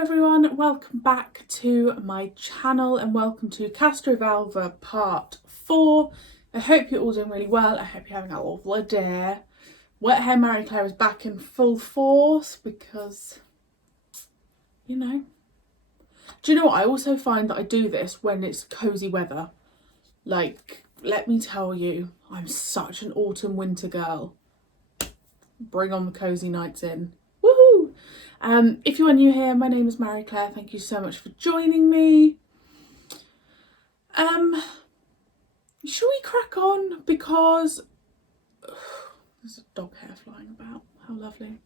Hello everyone, welcome back to my channel and welcome to Castrovalva part 4. I hope you're all doing really well. I hope you're having a lovely day. Wet Hair Marie-Clare is back in full force because, you know. Do you know what? I also find that I do this when it's cosy weather. Like, let me tell you, I'm such an autumn winter girl. Bring on the cosy nights in. Woohoo! If you are new here, my name is Marie-Clare. Thank you so much for joining me. Shall we crack on? Because there's a dog hair flying about. How lovely.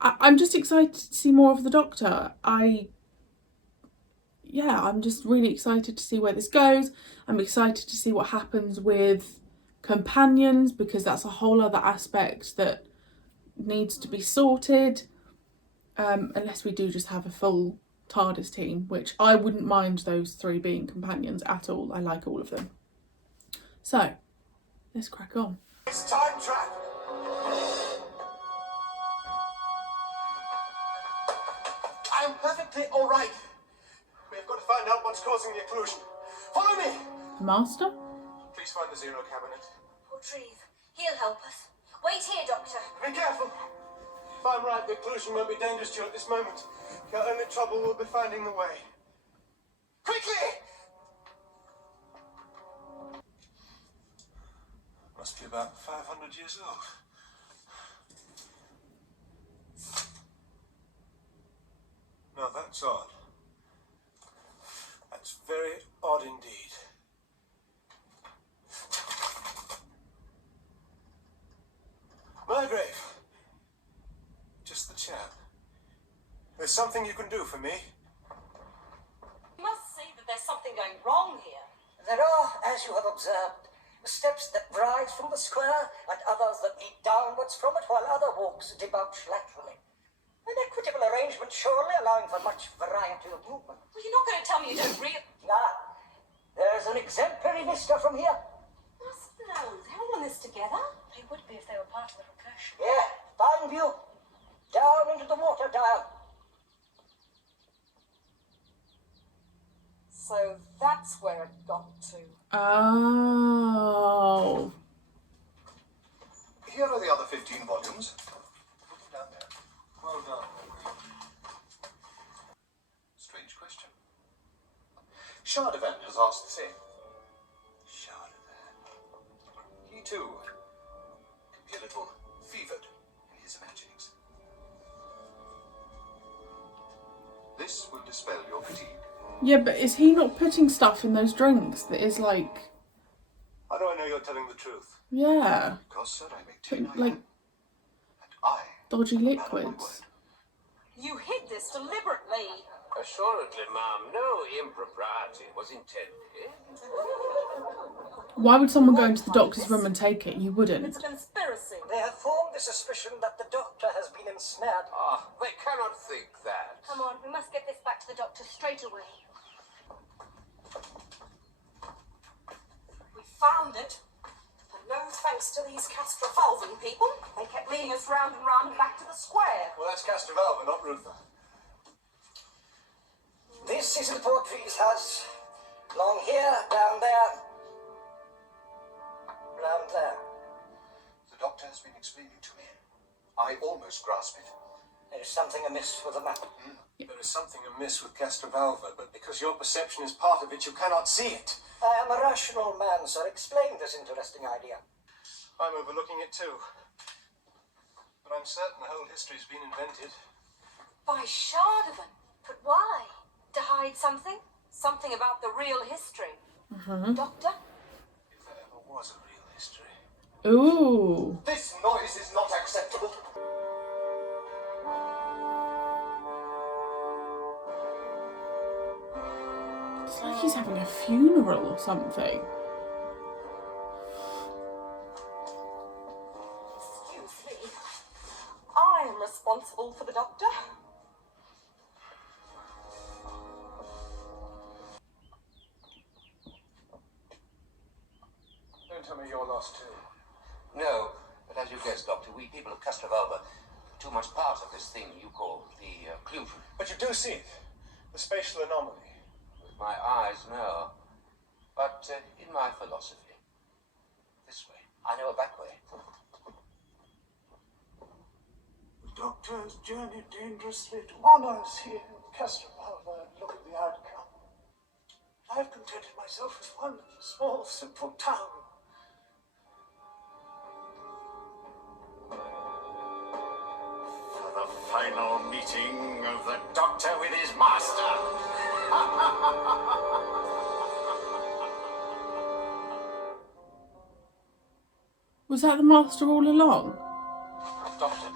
I'm just excited to see more of the Doctor. I'm just really excited to see where this goes. I'm excited to see what happens with companions because that's a whole other aspect that needs to be sorted. Unless we do just have a full TARDIS team, which I wouldn't mind those 3 being companions at all. I like all of them. So, let's crack on. It's time trap! I'm perfectly alright. We have got to find out what's causing the occlusion. Follow me! Master? Please find the Zero cabinet. Retrieve. He'll help us. Wait here, Doctor. Be careful! If I'm right, the occlusion won't be dangerous to you at this moment. Your only trouble will be finding the way. Quickly! Must be about 500 years old. Now that's odd. That's very odd indeed. Marie-Clare. Just the chap. There's something you can do for me. You must see that there's something going wrong here. There are, as you have observed, steps that rise from the square and others that lead downwards from it, while other walks debouch laterally. An equitable arrangement, surely, allowing for much variety of movement. Well, you're not going to tell me you don't There's an exemplary vista from here. must know. They're all in this together. They would be if they were part of the recursion. Yeah, fine view. Down into the water dial. So that's where it got to. Oh. Here are the other 15 volumes. Put them down there. Well done. Strange question. Chardevan has asked the same. Chardevan. He too can be a little fevered in his imaginings. This will dispel your fatigue. Yeah, but is he not putting stuff in those drinks that is like... How do I know you're telling the truth? Yeah. Because, sir, I make tea. Like And I dodgy am a man of my liquids. word. You hid this deliberately. Assuredly, ma'am, no impropriety was intended. Why would someone go into the Doctor's room and take it? You wouldn't. It's a conspiracy. They have formed the suspicion that the Doctor has been ensnared. Ah, they cannot think that. Come on, we must get this back to the Doctor straight away. We found it. And no thanks to these Castrovalvan people. They kept leading us round and round and back to the square. Well, that's Castrovalva, not Ruther. This is the Portree's house. Along here, down there, round there. The Doctor has been explaining to me. I almost grasp it. There is something amiss with the map. There is something amiss with Castrovalva, but because your perception is part of it, you cannot see it. I am a rational man, sir. Explain this interesting idea. I'm overlooking it too. But I'm certain the whole history's been invented. By Chardevan. But why? To hide something? Something about the real history. Doctor? If there ever was a real history. Ooh. This noise is not acceptable. It's like he's having a funeral or something. Excuse me. I am responsible for the Doctor. Don't tell me you're lost too. No, but as you guessed, Doctor, we people of Castrovalva are too much part of this thing you call the occlusion. But you do see it. The spatial anomaly. With my eyes, no. But in my philosophy. This way. I know a back way. The Doctor has journeyed dangerously to honors here in Castrovalva and look at the outcome. I have contented myself with one small, simple town. For the final meeting of the Doctor with his master. Was that the master all along? Doctor,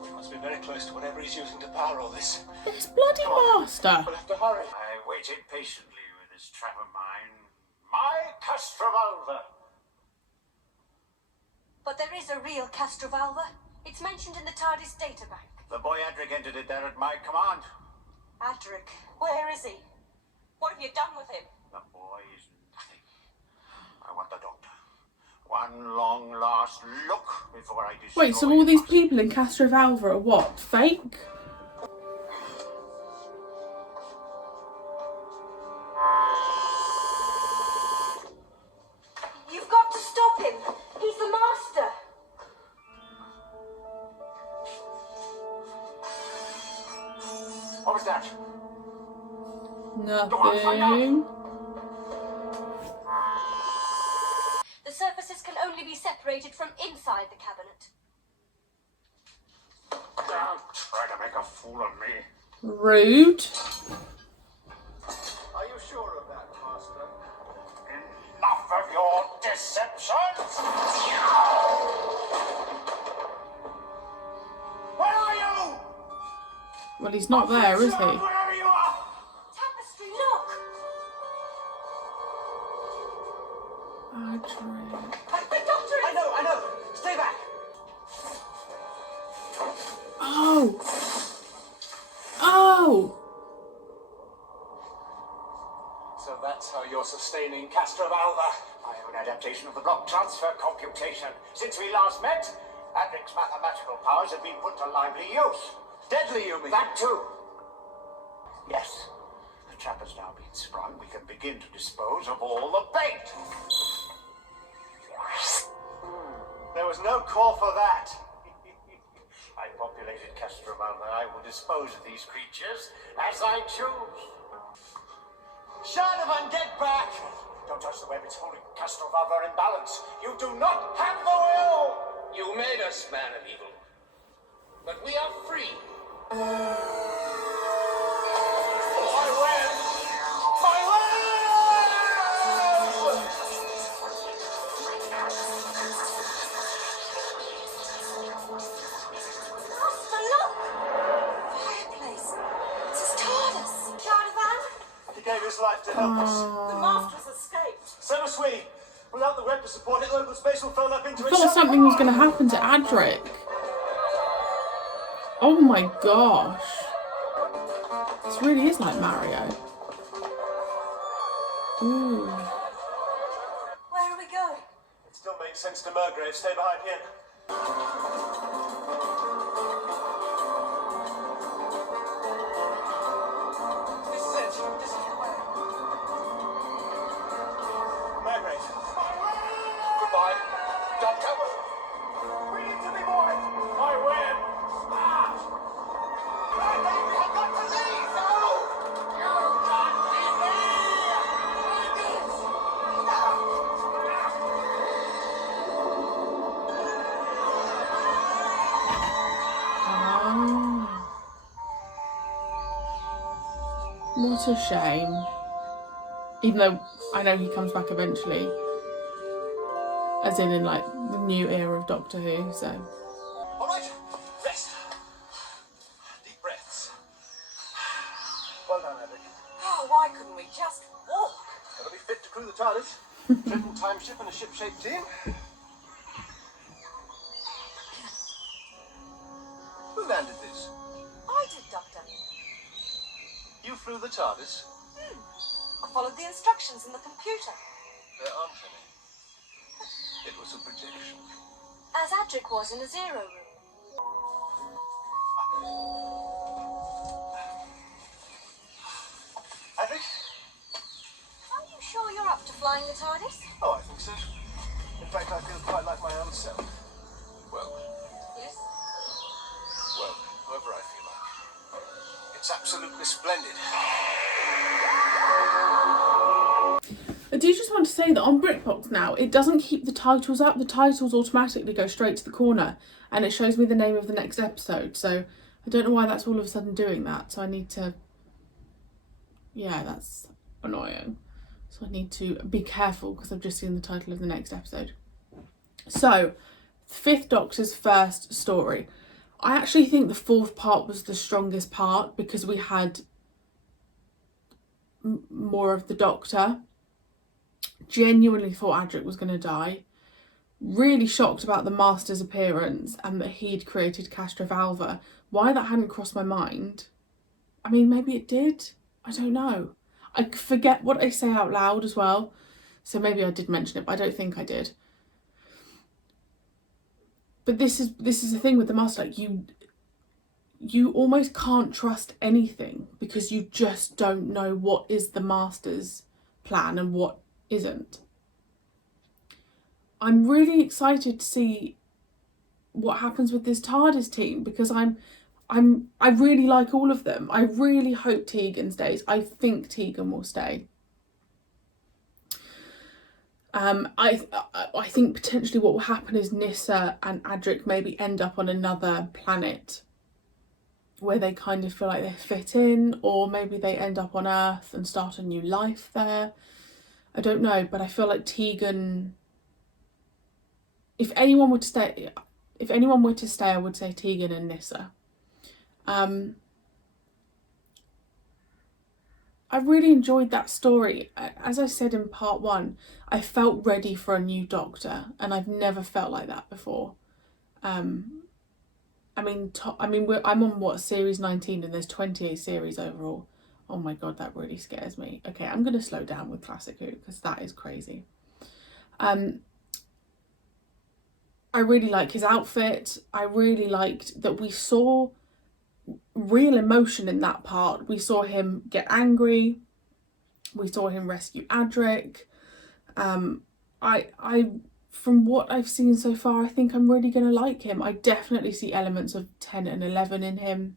we must be very close to whatever he's using to power all this. It's bloody master. We'll have to hurry. I waited patiently with this trap of mine. My Castrovalva. But there is a real Castrovalva. It's mentioned in the TARDIS databank. The boy Adric entered it there at my command. Adric, where is he? What have you done with him? The boy is nothing. I want the Doctor. One long last look before I destroy. Wait, so all these him. people in Castrovalva are what? Fake? You've got to stop him. He's the master. What was that? Nothing. The surfaces can only be separated from inside the cabinet. Don't try to make a fool of me. Rude. Are you sure of that, Master? Enough of your deceptions! Where are you? Well, he's not there, is he? Wherever you are! Tapestry, look! Adric. The Doctor is... I know. Stay back. Oh! Oh! So that's how you're sustaining Castrovalva. I am an adaptation of the block transfer computation. Since we last met, Adric's mathematical powers have been put to lively use. Deadly, you mean? That too. Yes. The trap has now been sprung. We can begin to dispose of all the bait. There was no call for that. I populated Castrovalva. I will dispose of these creatures as I choose. Shanavan, get back! Don't touch the web. It's holding Castrovalva in balance. You do not have the will. You made us man of evil, but we are free. My web! My web! Master, look! Fireplace. It's his TARDIS. Shadavan, He gave his life to help us. the Master's escaped. So must we. Without the web to support it, local space will fill up into I itself. thought something was going to happen to Adric. Oh my gosh. This really is like Mario. Ooh. Where are we going? It still makes sense to Murgrave. Stay behind here. This is it. This is the way. Murgrave. Goodbye, Doctor. We need to be more. My web. I've got to leave. No! You can't leave me. What a shame. Even though I know he comes back eventually. As in like the new era of Doctor Who, so. All right. Rest. Deep breaths. Well done, Eric. Oh, why couldn't we just walk? Gotta be fit to crew the TARDIS. Triple time ship and a ship-shaped team. Who landed this? I did, Doctor. You flew the TARDIS? I followed the instructions in the computer. There aren't any. It was a projection. As Adric was in the Zero Room. flying the TARDIS? Oh, I think so. In fact, I feel quite like my old self. Well, Yes. well, however I feel like. It's absolutely splendid. I do just want to say that on BritBox now, it doesn't keep the titles up. The titles automatically go straight to the corner and it shows me the name of the next episode. So I don't know why that's all of a sudden doing that. So I need to, yeah, that's annoying. So I need to be careful because I've just seen the title of the next episode. So, Fifth Doctor's first story. I actually think the fourth part was the strongest part because we had more of the Doctor. Genuinely thought Adric was going to die. Really shocked about the Master's appearance and that he'd created Castrovalva. Why that hadn't crossed my mind. I mean, maybe it did. I don't know. I forget what I say out loud as well. So maybe I did mention it, but I don't think I did. But this is the thing with the Master. Like you almost can't trust anything because you just don't know what is the Master's plan and what isn't. I'm really excited to see what happens with this TARDIS team because I really like all of them. I really hope Tegan stays. I think Tegan will stay. I think potentially what will happen is Nyssa and Adric maybe end up on another planet where they kind of feel like they fit in, or maybe they end up on Earth and start a new life there. I don't know, but I feel like Tegan, if anyone were to stay, I would say Tegan and Nyssa. I really enjoyed that story. As I said in part 1, I felt ready for a new Doctor, and I've never felt like that before. I'm on what, series 19, and there's 28 series overall. Oh my god, that really scares me. Okay, I'm going to slow down with Classic Who because that is crazy. I really like his outfit. I really liked that we saw real emotion in that part. We saw him get angry. We saw him rescue Adric. From what I've seen so far, I think I'm really going to like him. I definitely see elements of 10 and 11 in him.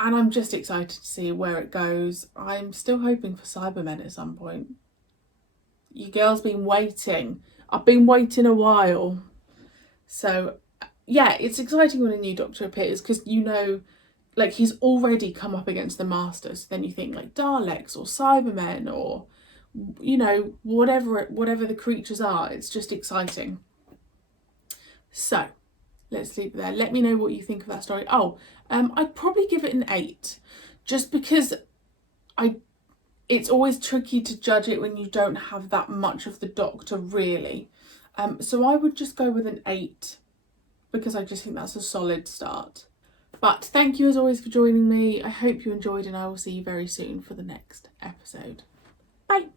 And I'm just excited to see where it goes. I'm still hoping for Cybermen at some point. You girls been waiting. I've been waiting a while. So, yeah, it's exciting when a new Doctor appears because, you know, like, he's already come up against the Masters. Then you think, like, Daleks or Cybermen or, you know, whatever the creatures are. It's just exciting. So, let's leave it there. Let me know what you think of that story. I'd probably give it an 8. Just because it's always tricky to judge it when you don't have that much of the Doctor, really. So I would just go with an 8 because I just think that's a solid start. But thank you as always for joining me. I hope you enjoyed, and I will see you very soon for the next episode. Bye.